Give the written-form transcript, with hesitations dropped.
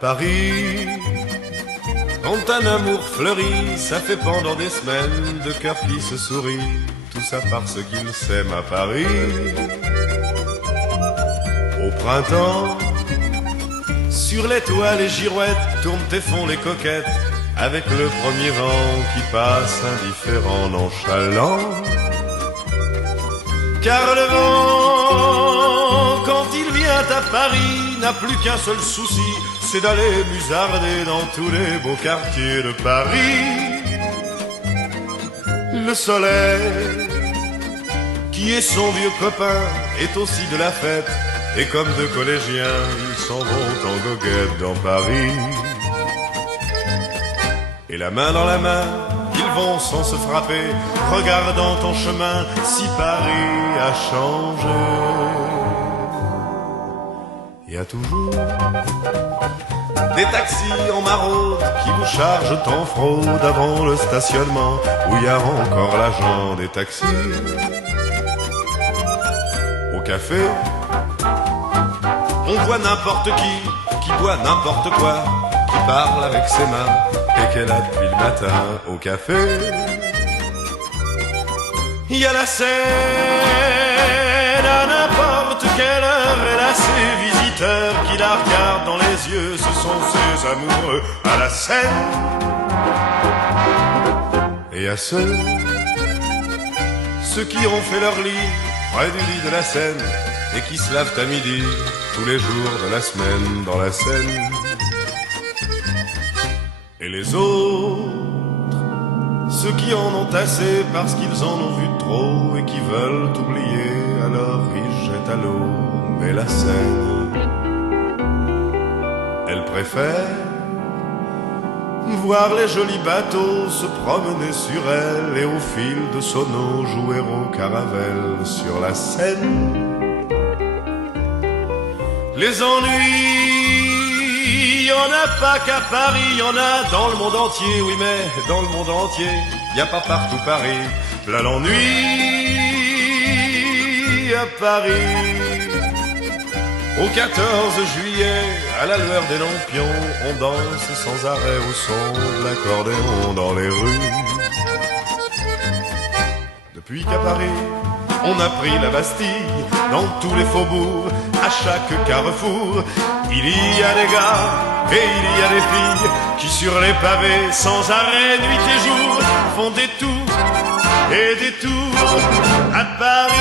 Paris, quand un amour fleurit, ça fait pendant des semaines de cœurs qui se sourient, tout ça parce qu'ils s'aiment à Paris. Au printemps, sur les toits les girouettes tournent et font les coquettes, avec le premier vent qui passe indifférent, nonchalant. Car le vent, quand il vient à Paris, n'a plus qu'un seul souci, c'est d'aller musarder dans tous les beaux quartiers de Paris. Le soleil, qui est son vieux copain, est aussi de la fête, et comme deux collégiens, ils s'en vont en goguette dans Paris. Et la main dans la main, ils vont sans se frapper, regardant en chemin si Paris a changé. Il y a toujours des taxis en maraude qui vous chargent en fraude avant le stationnement où il y a encore l'agent des taxis. Au café, on voit n'importe qui boit n'importe quoi, qui parle avec ses mains et qu'elle a depuis le matin. Au café, il y a la scène à n'importe quelle heure, elle a ses visiteurs qui la regardent dans les yeux, ce sont ses amoureux à la scène. Et à ceux qui ont fait leur lit près du lit de la Seine et qui se lavent à midi tous les jours de la semaine dans la Seine. Et les autres, ceux qui en ont assez parce qu'ils en ont vu trop et qui veulent oublier, alors ils jettent à l'eau. Mais la Seine, elle préfère voir les jolis bateaux se promener sur elle et au fil de son eau jouer au caravelle sur la Seine. Les ennuis, y en a pas qu'à Paris, y en a dans le monde entier, oui mais dans le monde entier, y a pas partout Paris. Là l'ennui à Paris. Au 14 juillet, à la lueur des lampions, on danse sans arrêt au son de l'accordéon dans les rues. Depuis qu'à Paris, on a pris la Bastille, dans tous les faubourgs, à chaque carrefour, il y a des gars et il y a des filles qui sur les pavés, sans arrêt nuit et jour, font des tours et des tours à Paris.